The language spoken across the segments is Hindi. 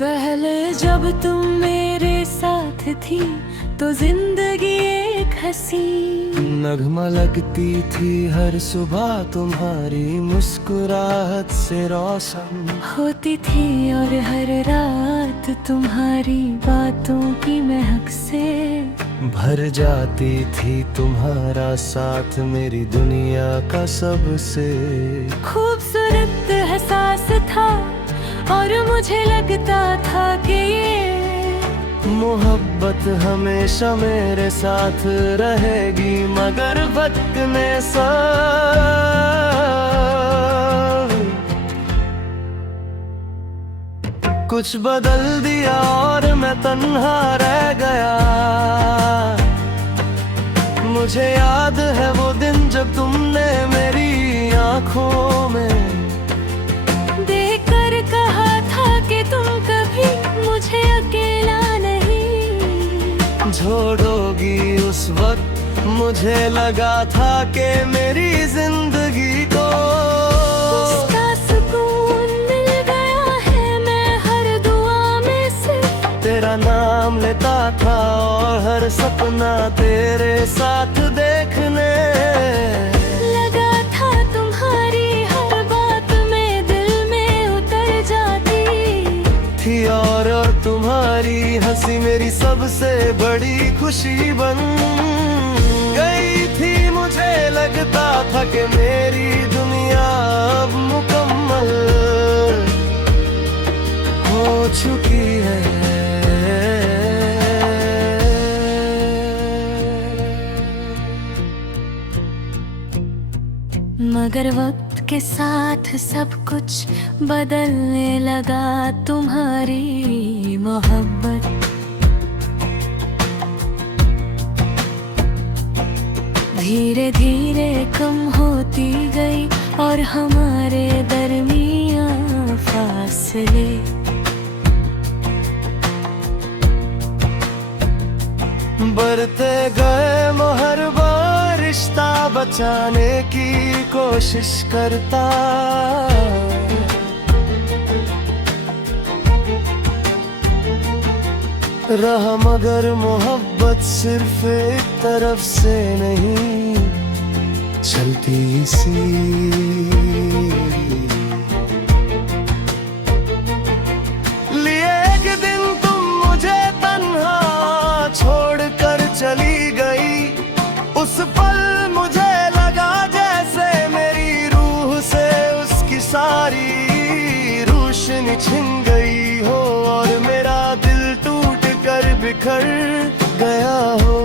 पहले जब तुम मेरे साथ थी तो जिंदगी एक हंसी नगमा लगती थी हर सुबह तुम्हारी मुस्कुराहट से रोशन होती थी, और हर रात तुम्हारी बातों की महक से भर जाती थी तुम्हारा साथ मेरी दुनिया का सबसे खूबसूरत एहसास था। और मुझे लगता था कि ये मोहब्बत हमेशा मेरे साथ रहेगी, मगर वक्त ने कुछ बदल दिया और मैं तन्हा रह गया। मुझे याद है वो दिन जब तुमने मेरी आंखों में देखकर कहा था कि तुम कभी मुझे अकेला नहीं छोड़ोगी। उस वक्त मुझे लगा था कि मेरी जिंदगी को उसका सुकून मिल गया है। मैं हर दुआ में से तेरा नाम लेता था और हर सपना तेरे साथ देखने लगा था। तुम्हारी हर बात में दिल में उतर जाती थी, और तुम्हारी हंसी मेरी सबसे बड़ी खुशी बन गई थी। मुझे लगता था कि मेरी दुनिया अब मुकम्मल हो चुकी है। मगर वक्त के साथ सब कुछ बदलने लगा। तुम्हारी मोहब्बत धीरे धीरे कम होती गई, और हमारे दरमियां फासले बढ़ते गए। हर बार रिश्ता बचाने की कोशिश करता, रहा मगर मोहब्बत सिर्फ एक तरफ से नहीं चलती सी। लिए एक दिन तुम मुझे तन्हा छोड़कर चली गई। उस पल मुझे लगा जैसे मेरी रूह से उसकी सारी रोशनी छिन गई हो, और मेरा दिल टूट कर बिखर गया हो।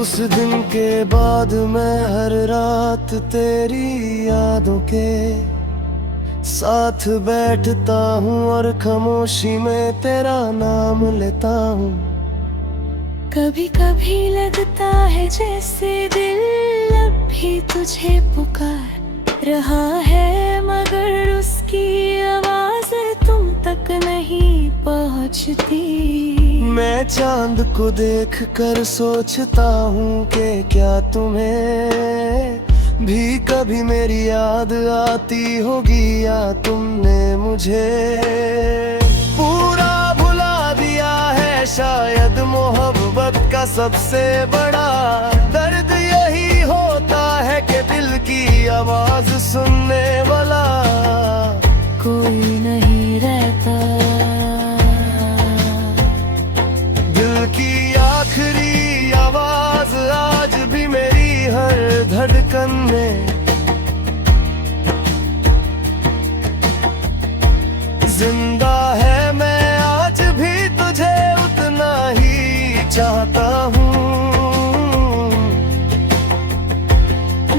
उस दिन के बाद मैं हर रात तेरी यादों के साथ बैठता हूँ और खामोशी में तेरा नाम लेता हूँ। कभी कभी लगता है जैसे दिल अब भी तुझे पुकार रहा है, मगर उसकी आवाज तुम तक नहीं पहुँचती। मैं चांद को देख कर सोचता हूँ कि क्या तुम्हें भी कभी मेरी याद आती होगी, या तुमने मुझे पूरा भुला दिया है। शायद मोहब्बत का सबसे बड़ा दर्द यही होता है कि दिल की आवाज सुनने वाला कोई नहीं रहता। दिल की आखिरी आवाज आज भी मेरी हर धड़कन में जिंदा है। मैं आज भी तुझे उतना ही चाहता हूँ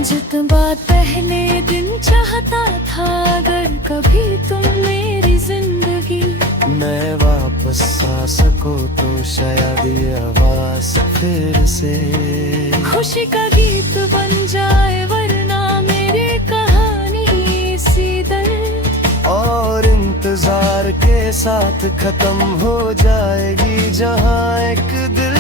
जितना पहले दिन चाहता था। अगर कभी तुम मेरी जिंदगी मैं वापस आ सकूं तो शायद ये आवाज फिर से खुशी का गीत बन जाए, वरना मेरी कहानी इसी दर्द और इंतजार के साथ खत्म हो जाएगी। जहाँ एक दिल